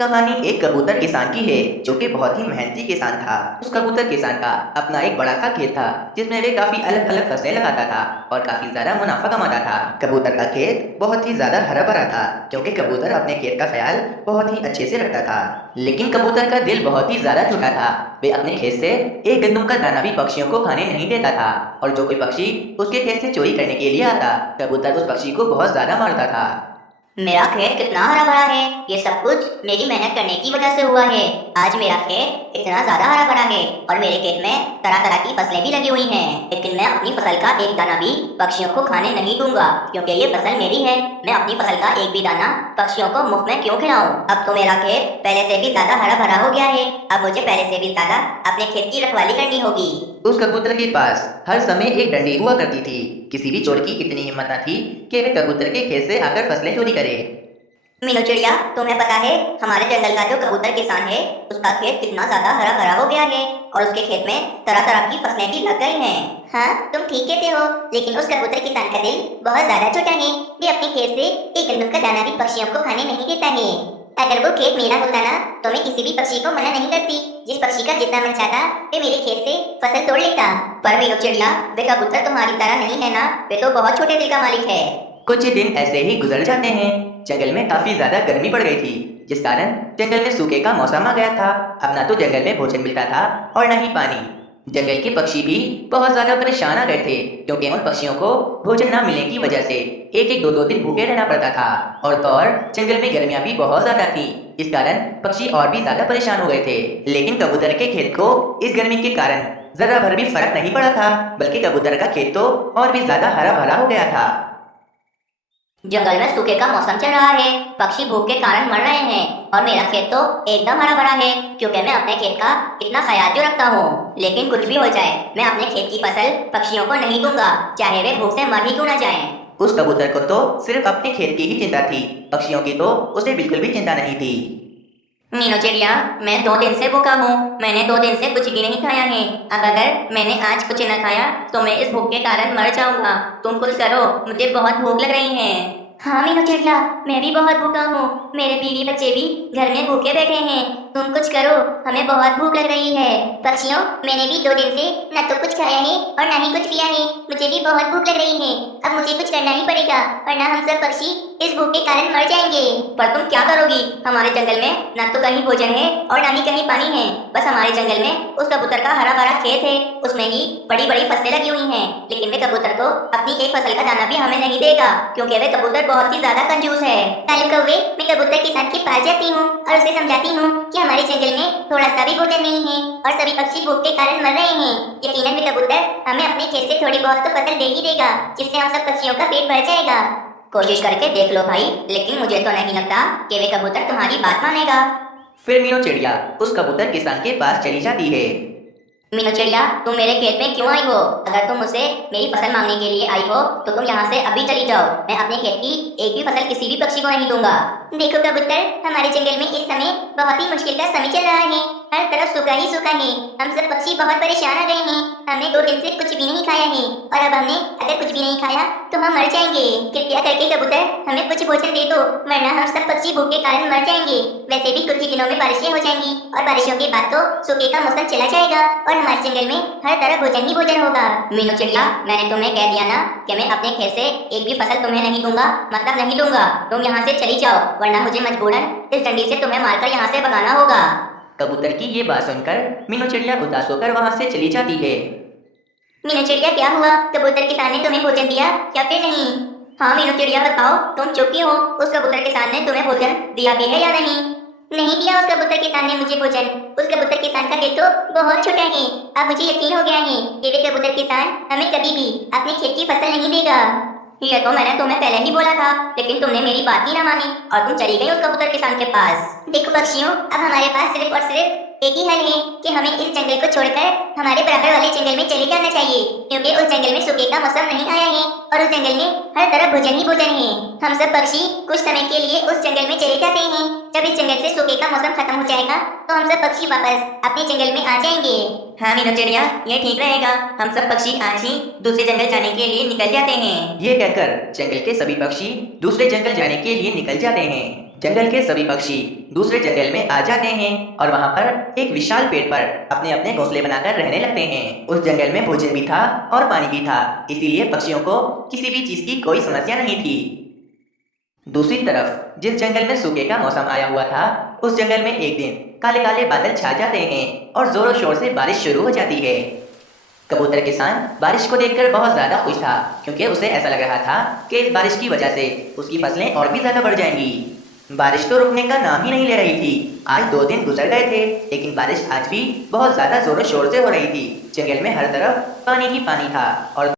कहानी एक कबूतर किसान की है जो कि बहुत ही मेहनती किसान था। उस कबूतर किसान का अपना एक बड़ा सा खेत था जिसमें वे काफी अलग अलग फसलें लगाता था और काफी ज्यादा मुनाफा कमाता था। कबूतर का खेत बहुत ही ज्यादा हरा भरा था क्योंकि कबूतर अपने खेत का ख्याल बहुत ही अच्छे से रखता था। लेकिन कबूतर का दिल बहुत ही ज्यादा छोटा था। वे अपने खेत से एक गंदम का दाना भी पक्षियों को खाने नहीं देता था और जो कोई पक्षी उसके खेत से चोरी करने के लिए आता, कबूतर उस पक्षी को बहुत ज्यादा मारता था। मेरा खेत कितना हरा भरा है। ये सब कुछ मेरी मेहनत करने की वजह से हुआ है। आज मेरा खेत इतना ज्यादा हरा भरा है और मेरे खेत में तरह तरह की फसलें भी लगी हुई हैं। लेकिन मैं अपनी फसल का एक दाना भी पक्षियों को खाने नहीं दूंगा क्योंकि ये फसल मेरी है। मैं अपनी फसल का एक भी दाना पक्षियों को मुफ्त में क्यों खिलाऊं? अब तो मेरा खेत पहले से भी ज्यादा हरा भरा हो गया है। अब मुझे पहले से भी ज्यादा अपने खेत की रखवाली करनी होगी। उस कबूतर के पास हर समय एक डंडी हुआ करती थी। किसी भी चोर की इतनी हिम्मत न थी कि वे कबूतर के खेत से आकर फसलें चोरी करे। मीनू चिड़िया, तुम्हें पता है हमारे जंगल का जो कबूतर किसान है उसका खेत कितना ज्यादा हरा भरा हो गया है और उसके खेत में तरह तरह की फसलें भी लग गई हैं। हाँ, तुम ठीक कहते हो, लेकिन उस कबूतर किसान का दिल बहुत ज्यादा छोटा है। वे अपने खेत से एक गंदम का दाना भी पक्षियों को खाने नहीं देता है। अगर वो खेत मेरा होता ना तो मैं किसी भी पक्षी को मना नहीं करती। जिस पक्षी का जितना मन चाहता वे मेरे खेत से फसल तोड़ लेता। पर मीनू चिड़िया, वे कबूतर तुम्हारी तरह नहीं है ना, वे तो बहुत छोटे दिल का मालिक है। कुछ दिन ऐसे ही गुजर जाते हैं। जंगल में काफी ज्यादा गर्मी पड़ गई थी जिस कारण जंगल में सूखे का मौसम आ गया था। अब ना तो जंगल में भोजन मिलता था और न ही पानी। जंगल के पक्षी भी बहुत ज्यादा परेशान आ गए थे क्योंकि उन पक्षियों को भोजन न मिलने की वजह से एक एक दो दिन भूखे रहना पड़ता था। और तो और जंगल में गर्मियां भी बहुत ज्यादा थी। इस कारण पक्षी और भी ज्यादा परेशान हो गए थे। लेकिन कबूतर के खेत को इस गर्मी के कारण जरा भर भी फर्क नहीं पड़ा था, बल्कि कबूतर का खेत तो और भी ज्यादा हरा भरा हो गया था। जंगल में सूखे का मौसम चल रहा है, पक्षी भूख के कारण मर रहे हैं और मेरा खेत तो एकदम हरा भरा है क्योंकि मैं अपने खेत का इतना ख्याल जो रखता हूँ। लेकिन कुछ भी हो जाए मैं अपने खेत की फसल पक्षियों को नहीं दूंगा, चाहे वे भूख से मर ही क्यों न जाएं। उस कबूतर को तो सिर्फ अपने खेत की ही चिंता थी, पक्षियों की तो उसे बिल्कुल भी चिंता नहीं थी। मीनू चिड़िया, मैं 2 दिन से भूखा हूँ। मैंने 2 दिन से कुछ भी नहीं खाया है। अब अगर मैंने आज कुछ न खाया तो मैं इस भूख के कारण मर जाऊंगा। तुम कुछ करो, मुझे बहुत भूख लग रही है। हाँ मीनू चिड़िया, मैं भी बहुत भूखा हूँ। मेरे बीवी बच्चे भी घर में भूखे बैठे हैं। तुम कुछ करो, हमें बहुत भूख लग रही है। पक्षियों, मैंने भी 2 दिन से न तो कुछ खाया है और न ही कुछ पिया है। मुझे भी बहुत भूख लग रही है। अब मुझे कुछ करना ही पड़ेगा वरना हम सब पक्षी इस भूख के कारण मर जाएंगे। पर तुम क्या करोगी? हमारे जंगल में न तो कहीं भोजन है और न ही कहीं पानी है। बस हमारे जंगल में उस कबूतर का हरा भरा खेत है, उसमें ही बड़ी बड़ी फसलें लगी हुई हैं। लेकिन वे कबूतर तो अपनी एक फसल का दाना भी हमें नहीं देगा क्योंकि वे कबूतर बहुत ही ज्यादा कंजूस है। कालू कौवे, मैं कबूतर किसान के पास जाती हूँ और उसे समझाती हूँ कि हमारे जंगल में थोड़ा सा भी भोजन नहीं है और सभी पक्षी भूख के कारण मर रहे हैं। यकीनन वे कबूतर हमें अपने खेत से थोड़ी बहुत तो फसल दे ही देगा जिससे हम सब पक्षियों का पेट भर जाएगा। कोशिश करके देख लो भाई, लेकिन मुझे तो नहीं लगता कि वे कबूतर तुम्हारी बात मानेगा। फिर मीनू चिड़िया उस कबूतर किसान के पास चली जाती है। मीनू चिड़िया, तुम मेरे खेत में क्यों आई हो? अगर तुम मुझसे मेरी फसल मांगने के लिए आई हो तो तुम यहाँ से अभी चली जाओ। मैं अपने खेत की एक भी फसल किसी भी पक्षी को नहीं दूंगा। देखो कबूतर, हमारे जंगल में इस समय बहुत ही मुश्किल का समय चल रहा है। हर तरफ सूखा ही सूखा है। हम सब पक्षी बहुत परेशान आ गए हैं। हमने 2 दिन से कुछ भी नहीं खाया है और अब हमने अगर कुछ भी नहीं खाया तो हम मर जाएंगे। कृपया करके कबूतर हमें कुछ भोजन दे दो वरना हम सब पक्षी भूख के कारण मर जाएंगे। वैसे भी कुछ ही दिनों में बारिशें हो जाएंगी और बारिशों के बाद तो सूखे का मौसम चला जाएगा और हमारे जंगल में हर तरफ भोजन ही भोजन होगा। मीनू चिड़िया, मैंने तुम्हें कह दिया ना कि मैं अपने खेत से एक भी फसल तुम्हें नहीं दूंगा, मतलब नहीं दूंगा। तुम यहाँ से चली जाओ वरना मुझे मजबूरन इस डंडी से तुम्हें मारकर यहाँ से भगाना होगा। कबूतर की ये बात सुनकर मीनू चिड़िया उदास होकर वहाँ से चली जाती है। मीनू चिड़िया, क्या हुआ? कबूतर किसान ने तुम्हें भोजन दिया या फिर नहीं? हाँ मीनू चिड़िया, बताओ, तुम चुप क्यों हो? उस कबूतर किसान ने तुम्हें भोजन दिया भी है या नहीं? नहीं दिया उस कबूतर किसान ने मुझे भोजन। उस कबूतर किसान का खेत तो बहुत छोटा है। अब मुझे यकीन हो गया है कि वे कबूतर किसान हमें कभी भी अपने खेत की फसल नहीं देगा। ये तो मैंने तुम्हें पहले ही बोला था, लेकिन तुमने मेरी बात ही ना मानी और तुम चली गई उस कबूतर किसान के पास। देखो पक्षियों, अब हमारे पास सिर्फ और सिर्फ एक ही हल है कि हमें इस जंगल को छोड़कर हमारे बराबर वाले जंगल में चले जाना चाहिए क्योंकि उस जंगल में सूखे का मौसम नहीं आया है और उस जंगल में हर तरफ भोजन ही भोजन है। हम सब पक्षी कुछ समय के लिए उस जंगल में चले जाते हैं। जब इस जंगल से सूखे का मौसम खत्म हो जाएगा तो हम सब पक्षी वापस अपने जंगल में आ जाएंगे। हाँ मीनू चिड़िया, ये ठीक रहेगा। हम सब पक्षी आज ही दूसरे जंगल जाने के लिए निकल जाते हैं। ये कहकर जंगल के सभी पक्षी दूसरे जंगल जाने के लिए निकल जाते हैं। जंगल के सभी पक्षी दूसरे जंगल में आ जाते हैं और वहाँ पर एक विशाल पेड़ पर अपने अपने घोंसले बनाकर रहने लगते हैं। उस जंगल में भोजन भी था और पानी भी था, इसीलिए पक्षियों को किसी भी चीज की कोई समस्या नहीं थी। दूसरी तरफ जिस जंगल में सूखे का मौसम आया हुआ था, उस जंगल में एक दिन काले काले बादल छा जाते हैं और जोरों शोर से बारिश शुरू हो जाती है। कबूतर किसान बारिश को देखकर बहुत ज्यादा खुश था, क्योंकि उसे ऐसा लग रहा था कि इस बारिश की वजह से उसकी फसलें और भी ज्यादा बढ़ जाएंगी। बारिश तो रुकने का नाम ही नहीं ले रही थी। आज 2 दिन गुजर गए थे, लेकिन बारिश आज भी बहुत ज्यादा जोरों शोर से हो रही थी। जंगल में हर तरफ पानी ही पानी था और